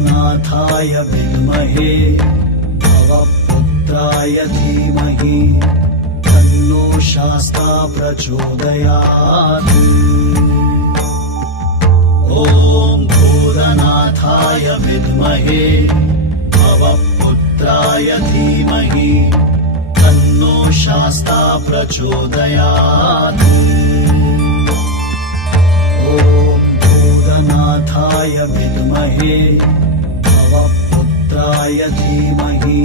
भूतनाथाय विद्महे भवपुत्राय धीमहि तन्नो शास्ता प्रचोदयात्। ॐ भूतनाथाय विद्महे भवपुत्राय धीमहि तन्नो शास्ता प्रचोदयात्। ॐ भूतनाथाय विद्महे भवपुत्राय धीमहि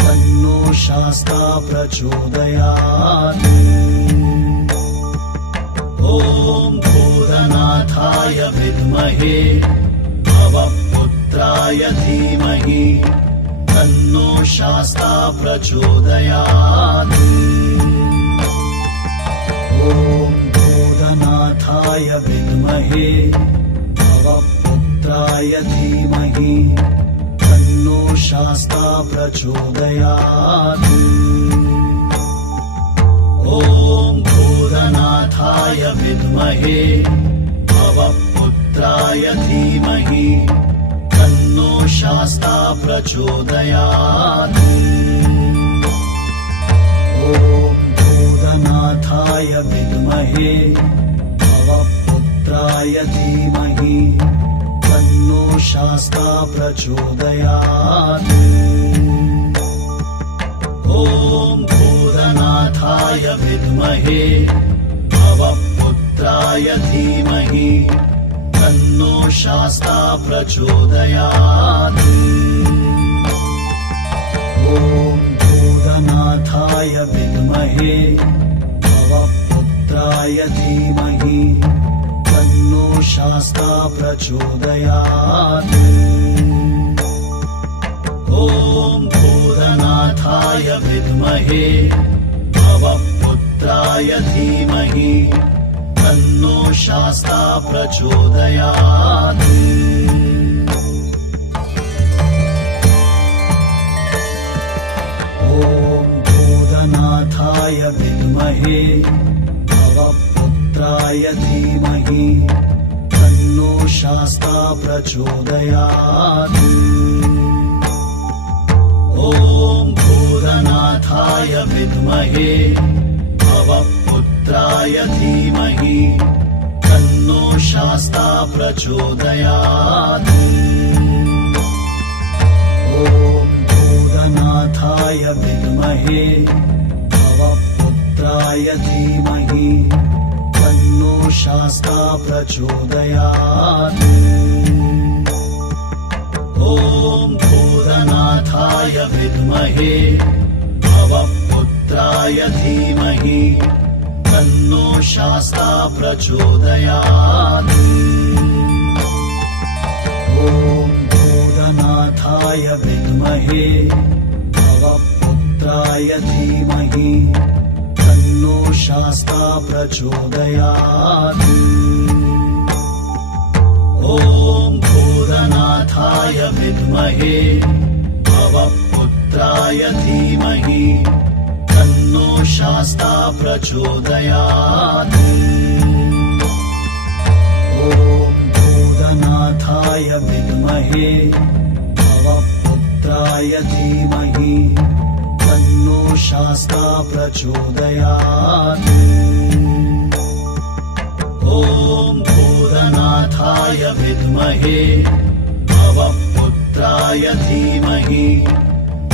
तन्नो शास्ता प्रचोदयात्। ॐ भूतनाथाय विद्महे भवपुत्राय धीमहि तन्नो शास्ता प्रचोदयात्। ॐ भूतनाथाय विद्महे भवपुत्राय धीमहि तन्नो शास्ता प्रचोदयात्। ॐ भूतनाथाय विद्महे भवपुत्राय धीमहि तन्नो शास्ता प्रचोदयात्। ॐ भूतनाथाय विद्महे भवपुत्राय धीमहि तन्नो शास्ता प्रचोदयात्। ॐ भूतनाथाय विद्महे भवपुत्राय धीमहि तन्नो शास्ता प्रचोदयात्। ॐ भूतनाथाय विद्महे भवपुत्राय धीमहि तन्नो शास्ता प्रचोदयात्। ॐ भूतनाथाय विद्महे भवपुत्राय धीमहि तन्नो शास्ता प्रचोदयात्। ॐ भूतनाथाय विद्महे भवपुत्राय धीमहि तन्नो शास्ता प्रचोदयात्। ॐ भूतनाथाय विद्महे भवपुत्राय धीमहि तन्नो शास्ता प्रचोदयात्। ॐ भूतनाथाय विद्महे भवपुत्राय धीमहि तन्नो शास्ता प्रचोदयात्। ॐ भूतनाथाय विद्महे भवपुत्राय धीमहि तन्नो शास्ता प्रचोदयात्। ॐ भूतनाथाय विद्महे भवपुत्राय धीमहि तन्नो शास्ता प्रचोदयात्। ॐ भूतनाथाय विद्महे भवपुत्राय धीमहि तन्नो शास्ता प्रचोदयात्। ॐ भूतनाथाय विद्महे भवपुत्राय धीमहि तन्नो शास्ता प्रचोदयात्। ॐ भूतनाथाय विद्महे भवपुत्राय धीमहि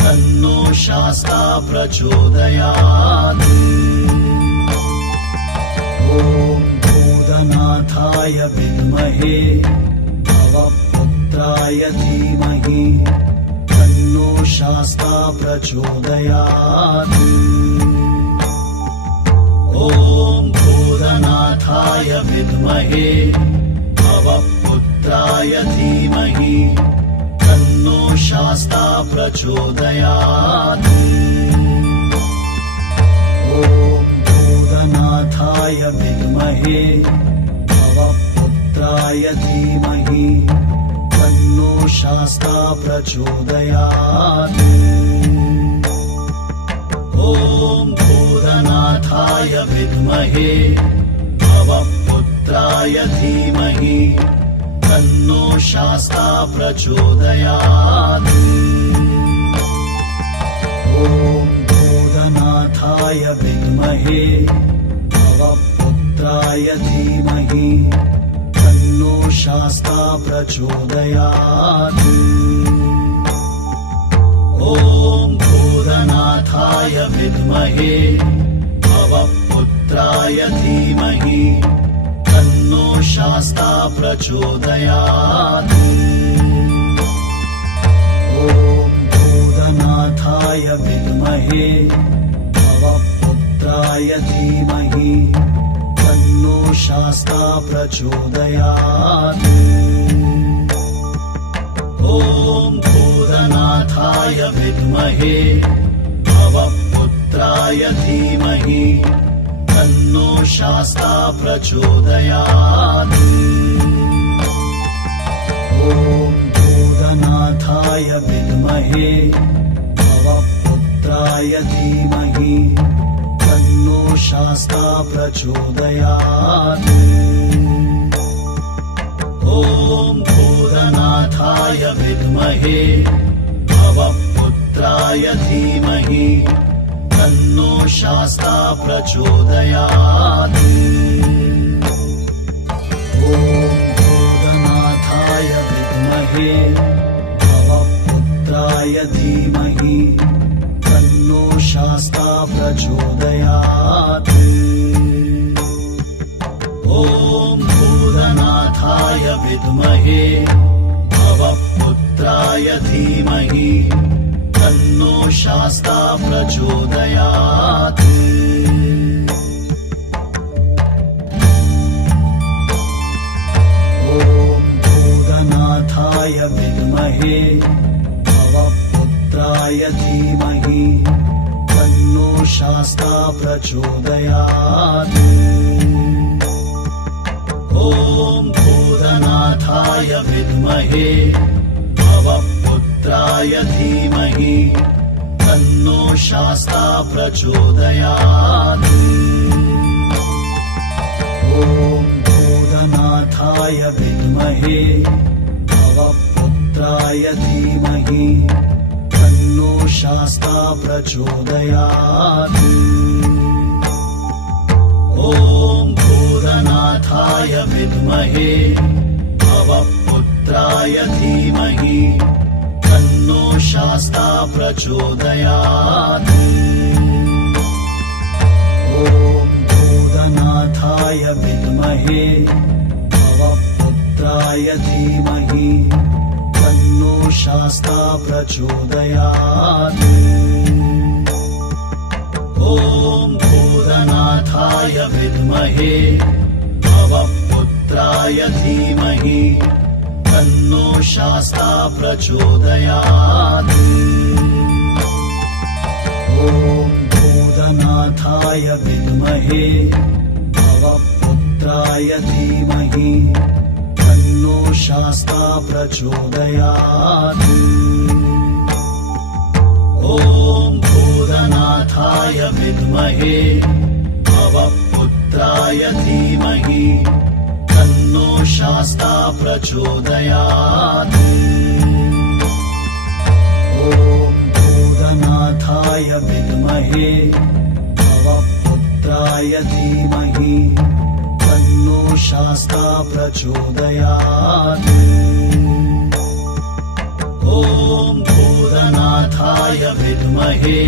तन्नो शास्ता प्रचोदयात्। ॐ भूतनाथाय विद्महे भवपुत्राय धीमहि तन्नो शास्ता प्रचोदयात्। ॐ भूतनाथाय विद्महे भवपुत्राय धीमहि तन्नो शास्ता प्रचोदयात्। ॐ भूतनाथाय विद्महे भवपुत्राय धीमहि तन्नो शास्ता प्रचोदयात्। ॐ भूतनाथाय विद्महे भवपुत्राय धीमहि तन्नो शास्ता प्रचोदयात्। ॐ भूतनाथाय विद्महे भवपुत्राय धीमहि तन्नो शास्ता प्रचोदयात्। ॐ भूतनाथाय विद्महे भवपुत्राय धीमहि तन्नो शास्ता प्रचोदयात्। ॐ भूतनाथाय विद्महे भवपुत्राय धीमहि तन्नो शास्ता प्रचोदयात्। ॐ भूतनाथाय विद्महे भवपुत्राय धीमहि तन्नो शास्ता प्रचोदयात्। ॐ भूतनाथाय विद्महे भवपुत्राय धीमहि तन्नो शास्ता प्रचोदयात्। ॐ भूतनाथाय विद्महे भवपुत्राय धीमहि तन्नो शास्ता प्रचोदयात्। ॐ भूतनाथाय विद्महे भवपुत्राय धीमहि तन्नो शास्ता प्रचोदयात्। ॐ भूतनाथाय विद्महे भवपुत्राय धीमहि तन्नो शास्ता प्रचोदयात्। ॐ भूतनाथाय विद्महे भवपुत्राय धीमहि तन्नो शास्ता प्रचोदयात्। ॐ भूतनाथाय विद्महे भवपुत्राय धीमहि तन्नो शास्ता प्रचोदयात्। ॐ भूतनाथाय विद्महे भवपुत्राय धीमहि तन्नो शास्ता प्रचोदयात्। ॐ भूतनाथाय विद्महे भवपुत्राय धीमहि तन्नो शास्ता प्रचोदयात्। ॐ भूतनाथाय विद्महे भवपुत्राय धीमहि तन्नो शास्ता प्रचोदयात्। ॐ भूतनाथाय विद्महे भवपुत्राय धीमहि तन्नो शास्ता प्रचोदयात्। ॐ भूतनाथाय विद्महे भवपुत्राय धीमहि तन्नो शास्ता प्रचोदयात्। ॐ भूतनाथाय विद्महे भवपुत्राय धीमहि तन्नो शास्ता प्रचोदयात्। ॐ भूतनाथाय विद्महे भवपुत्राय धीमहि तन्नो शास्ता प्रचोदयात्। ॐ भूतनाथाय विद्महे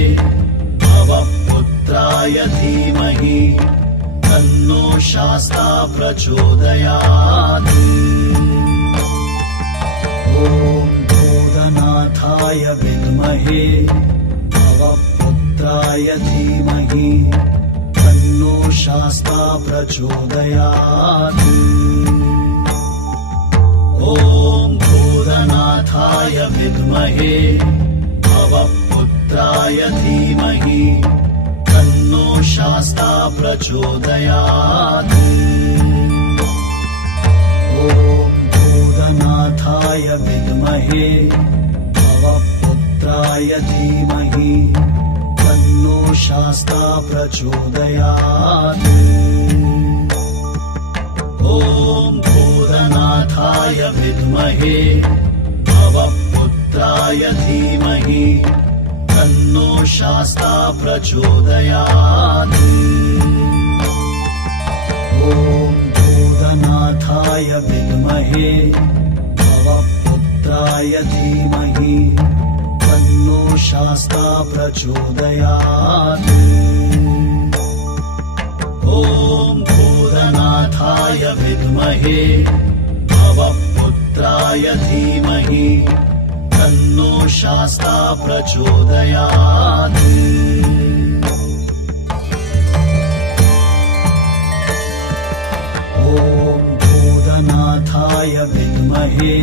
भवपुत्राय धीमहि तन्नो शास्ता प्रचोदयात्। ॐ भूतनाथाय विद्महे भवपुत्राय धीमहि तन्नो शास्ता प्रचोदयात्। ॐ भूतनाथाय विद्महे भवपुत्राय धीमहि तन्नो शास्ता प्रचोदयात्। ॐ भूतनाथाय विद्महे भवपुत्राय धीमहि तन्नो शास्ता प्रचोदयात्। ॐ भूतनाथाय विद्महे भवपुत्राय धीमहि तन्नो शास्ता प्रचोदयात्। ॐ भूतनाथाय विद्महे भवपुत्राय धीमहि तन्नो शास्ता प्रचोदयात्। ॐ भूतनाथाय विद्महे भवपुत्राय धीमहि तन्नो शास्ता प्रचोदयात्। ॐ भूतनाथाय विद्महे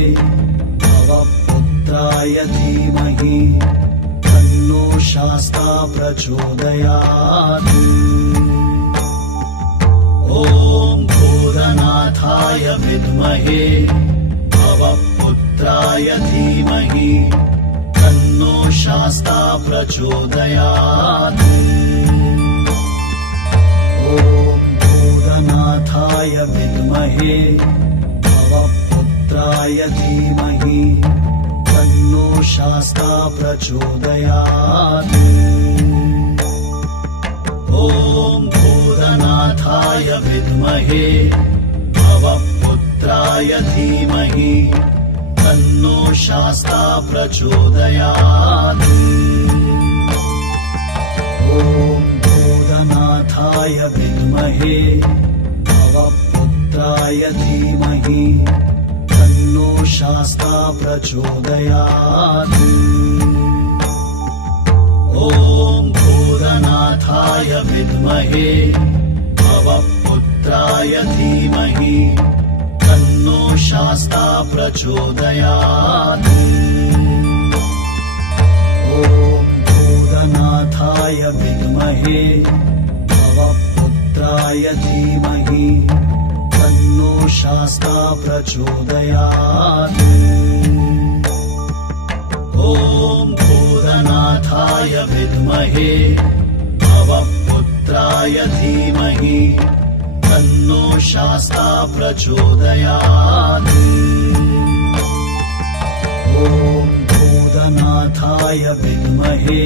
भवपुत्राय धीमहि तन्नो शास्ता प्रचोदयात्। ॐ भूतनाथाय विद्महे भवपुत्राय धीमहि तन्नो शास्ता प्रचोदयात्। ॐ भूतनाथाय विद्महे भवपुत्राय धीमहि तन्नो शास्ता प्रचोदयात्। ॐ भूतनाथाय विद्महे भवपुत्राय धीमहि तन्नो शास्ता प्रचोदयात्। ॐ भूतनाथाय विद्महे भवपुत्राय धीमहि तन्नो शास्ता प्रचोदयात्। ॐ भूतनाथाय विद्महे भवपुत्राय धीमहि तन्नो शास्ता प्रचोदयात्। ॐ भूतनाथाय विद्महे भवपुत्राय धीमहि तन्नो शास्ता प्रचोदयात्। ॐ भूतनाथाय विद्महे भवपुत्राय धीमहि तन्नो शास्ता प्रचोदयात्। ॐ भूतनाथाय विद्महे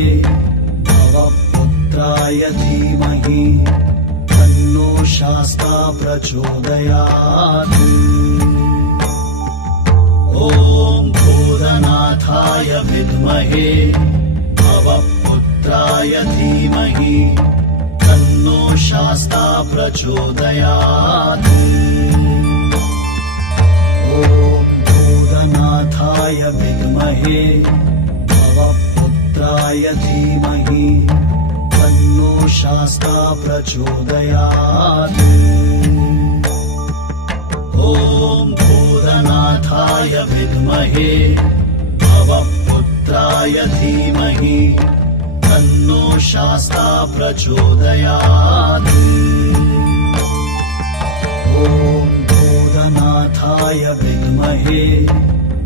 भवपुत्राय धीमहि तन्नो शास्ता प्रचोदयात्। ॐ भूतनाथाय विद्महे भवपुत्राय धीमहि तन्नो शास्ता प्रचोदयात्। ॐ भूतनाथाय विद्महे भवपुत्राय धीमहि तन्नो शास्ता प्रचोदयात्। ॐ भूतनाथाय विद्महे भवपुत्राय धीमहि तन्नो शास्ता प्रचोदयात्। ॐ भूतनाथाय विद्महे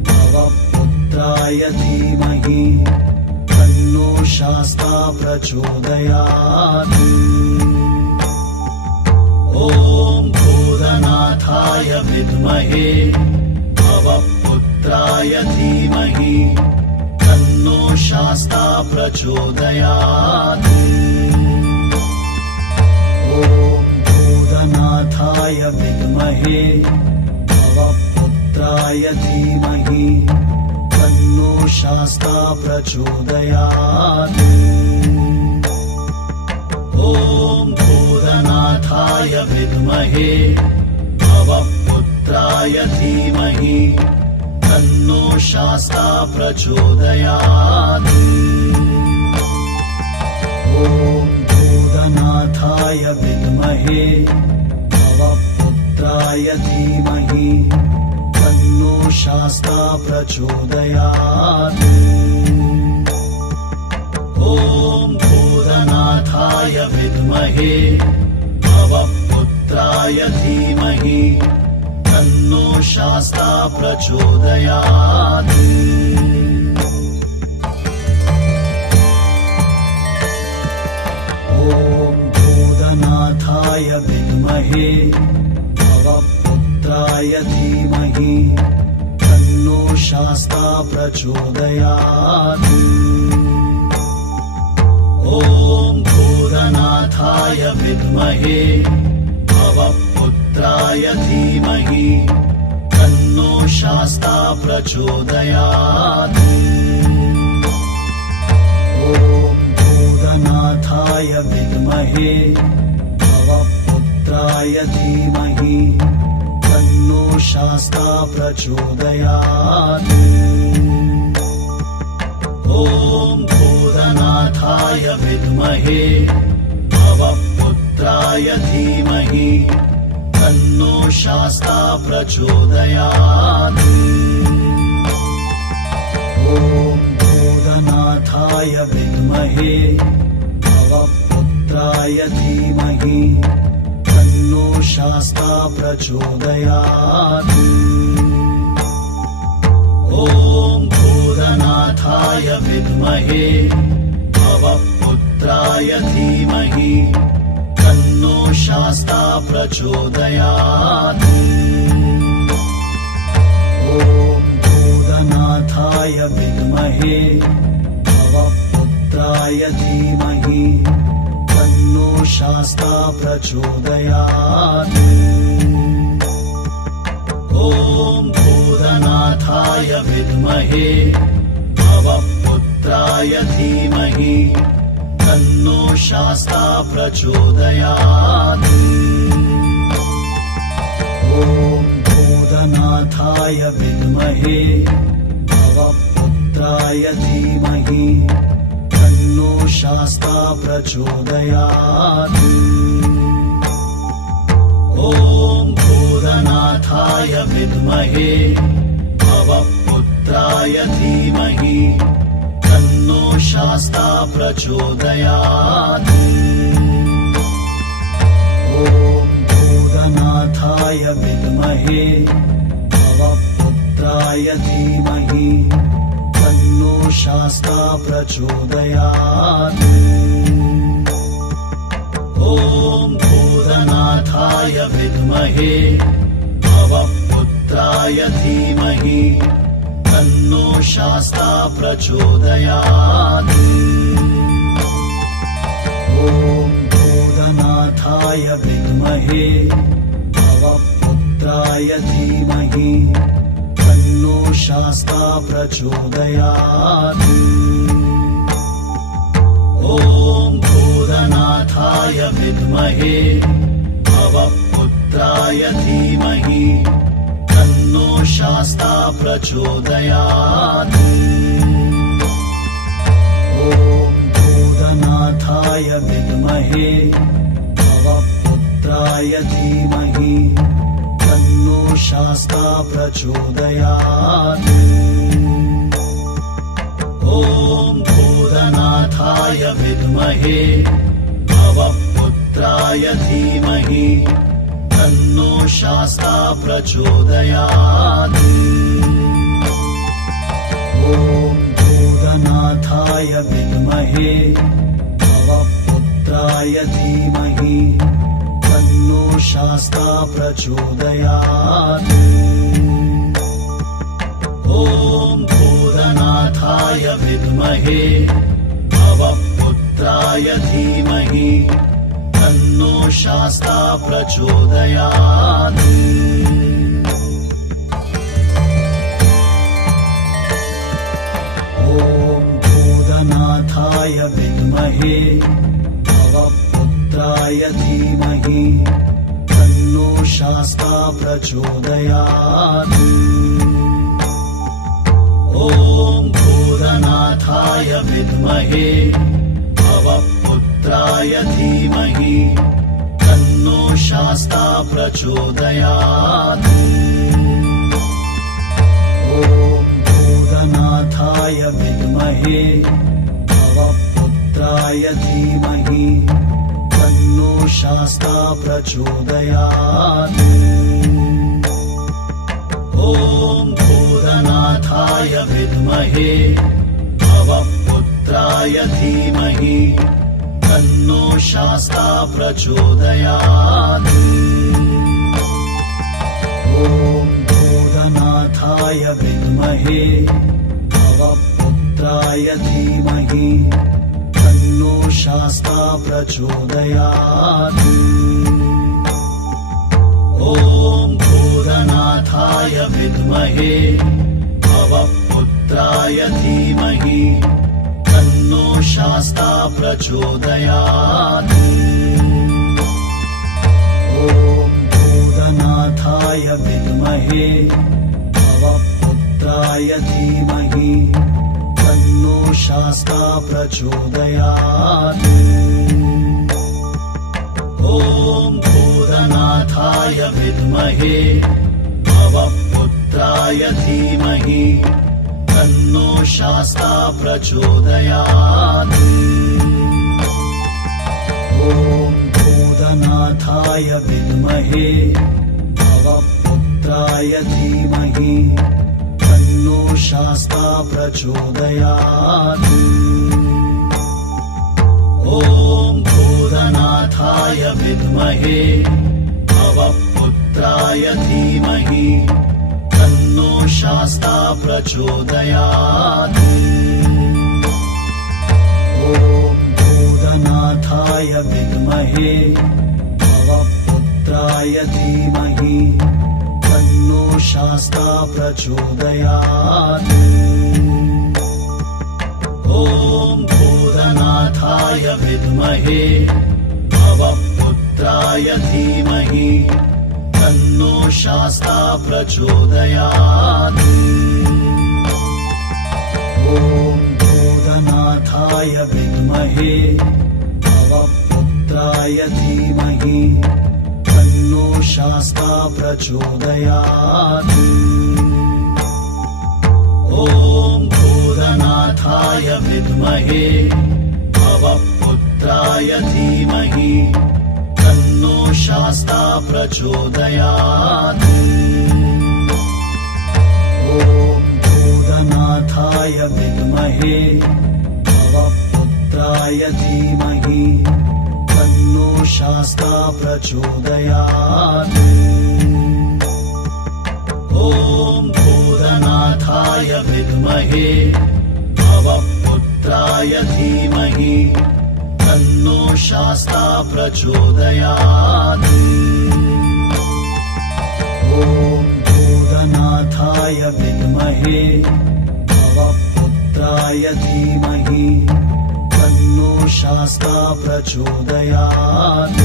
भवपुत्राय धीमहि तन्नो शास्ता प्रचोदयात्। ॐ भूतनाथाय विद्महे भवपुत्राय धीमहि तन्नो शास्ता प्रचोदयात्। ॐ भूतनाथाय विद्महे भवपुत्राय धीमहि तन्नो शास्ता प्रचोदयात्। ॐ भूतनाथाय विद्महे भवपुत्राय धीमहि तन्नो शास्ता प्रचोदयात्। ॐ भूतनाथाय विद्महे भवपुत्राय धीमहि तन्नो शास्ता प्रचोदयात्। ॐ भूतनाथाय विद्महे भवपुत्राय धीमहि तन्नो शास्ता प्रचोदयात्। ॐ भूतनाथाय विद्महे भवपुत्राय धीमहि तन्नो तन्नो शास्ता प्रचोदयात्। ॐ भूतनाथाय विद्महे भवपुत्राय धीमहि तन्नो शास्ता प्रचोदयात्। ॐ भूतनाथाय विद्महे भवपुत्राय धीमहि तन्नो शास्ता प्रचोदयात्। ॐ भूतनाथाय विद्महे भवपुत्राय धीमहि तन्नो शास्ता प्रचोदयात्। ॐ भूतनाथाय विद्महे भवपुत्राय धीमहि तन्नो शास्ता प्रचोदयात्। ॐ भूतनाथाय विद्महे भवपुत्राय धीमहि तन्नो शास्ता प्रचोदयात्। ॐ भूतनाथाय विद्महे भवपुत्राय धीमहि तन्नो शास्ता प्रचोदयात्। ॐ भूतनाथाय विद्महे भवपुत्राय धीमहि तन्नो शास्ता प्रचोदयात्। ॐ भूतनाथाय विद्महे भवपुत्राय धीमहि तन्नो शास्ता प्रचोदयात्। ॐ भूतनाथाय विद्महे भवपुत्राय धीमहि तन्नो शास्ता प्रचोदयात्। ॐ भूतनाथाय विद्महे भवपुत्राय धीमहि तन्नो शास्ता प्रचोदयात्। ॐ भूतनाथाय विद्महे भवपुत्राय धीमहि तन्नो शास्ता प्रचोदयात्। ॐ भूतनाथाय विद्महे भवपुत्राय धीमहि तन्नो शास्ता प्रचोदयात्। ॐ भूतनाथाय विद्महे भवपुत्राय धीमहि तन्नो शास्ता प्रचोदयात्। ॐ भूतनाथाय विद्महे भवपुत्राय धीमहि तन्नो शास्ता प्रचोदयात्। ॐ भूतनाथाय विद्महे भवपुत्राय धीमहि तन्नो शास्ता प्रचोदयात्। ॐ भूतनाथाय विद्महे भवपुत्राय धीमहि तन्नो शास्ता प्रचोदयात्। ॐ भूतनाथाय विद्महे भवपुत्राय धीमहि तन्नो शास्ता प्रचोदयात्। ॐ भूतनाथाय विद्महे भवपुत्राय धीमहि तन्नो शास्ता प्रचोदयात्। ॐ भूतनाथाय विद्महे भवपुत्राय धीमहि तन्नो शास्ता प्रचोदयात्। ॐ भूतनाथाय विद्महे भवपुत्राय धीमहि तन्नो शास्ता प्रचोदयात्। ॐ भूतनाथाय विद्महे भवपुत्राय धीमहि तन्नो शास्ता प्रचोदयात्। ॐ भूतनाथाय विद्महे विद्महे भवपुत्राय धीमहि तन्नो शास्ता प्रचोदयात्। ॐ भूतनाथाय विद्महे भवपुत्राय धीमहि तन्नो शास्ता प्रचोदयात्। ॐ भूतनाथाय विद्महे भवपुत्राय धीमहि तन्नो शास्ता प्रचोदयात्। ॐ भूतनाथाय विद्महे भवपुत्राय धीमहि तन्नो शास्ता प्रचोदयात्। ॐ भूतनाथाय विद्महे भवपुत्राय धीमहि तन्नो शास्ता प्रचोदयात्। ॐ भूतनाथाय विद्महे भवपुत्राय धीमहि तन्नो शास्ता प्रचोदयात्। ॐ भूतनाथाय विद्महे भवपुत्राय धीमहि तन्नो शास्ता प्रचोदयात्। ॐ भूतनाथाय विद्महे भवपुत्राय धीमहि तन्नो शास्ता प्रचोदयात्। ॐ भूतनाथाय विद्महे भवपुत्राय धीमहि तन्नो शास्ता प्रचोदयात्। ॐ भूतनाथाय विद्महे भवपुत्राय धीमहि तन्नो शास्ता प्रचोदयात्। ॐ भूतनाथाय विद्महे भवपुत्राय धीमहि तन्नो शास्ता प्रचोदयात्। ॐ भूतनाथाय विद्महे भवपुत्राय धीमहि तन्नो शास्ता प्रचोदयात्। ॐ भूतनाथाय विद्महे भवपुत्राय धीमहि तन्नो शास्ता प्रचोदयात्।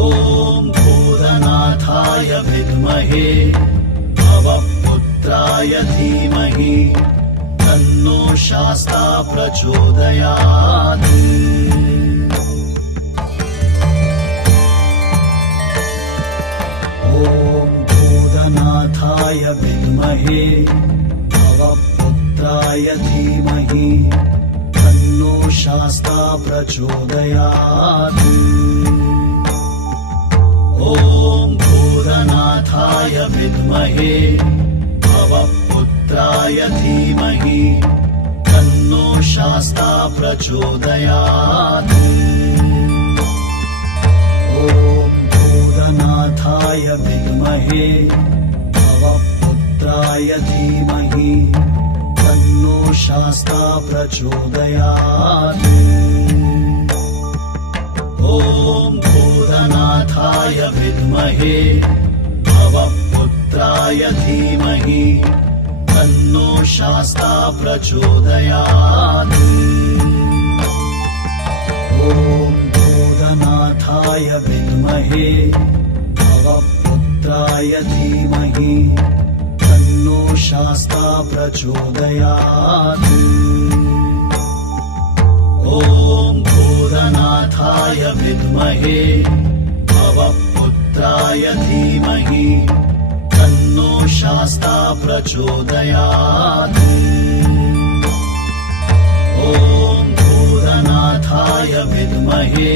ॐ भूतनाथाय विद्महे भवपुत्राय धीमहि तन्नो शास्ता प्रचोदयात्। ॐ भूतनाथाय विद्महे भवपुत्राय धीमहि तन्नो शास्ता प्रचोदयात्। ॐ भूतनाथाय विद्महे भवपुत्राय धीमहि तन्नो शास्ता प्रचोदयात्। ॐ भूतनाथाय विद्महे भवपुत्राय धीमहि तन्नो शास्ता प्रचोदयात्। ॐ भूतनाथाय विद्महे भवपुत्राय धीमहि तन्नो शास्ता प्रचोदयात्। ॐ भूतनाथाय विद्महे भवपुत्राय धीमहि तन्नो शास्ता प्रचोदयात्। ॐ भूतनाथाय विद्महे भवपुत्राय धीमहि तन्नो शास्ता प्रचोदयात्। ॐ भूतनाथाय विद्महे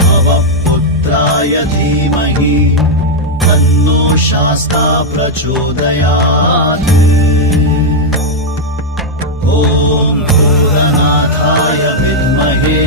भवपुत्राय धीमहि तन्नो शास्ता प्रचोदयात्। ॐ भूतनाथाय विद्महे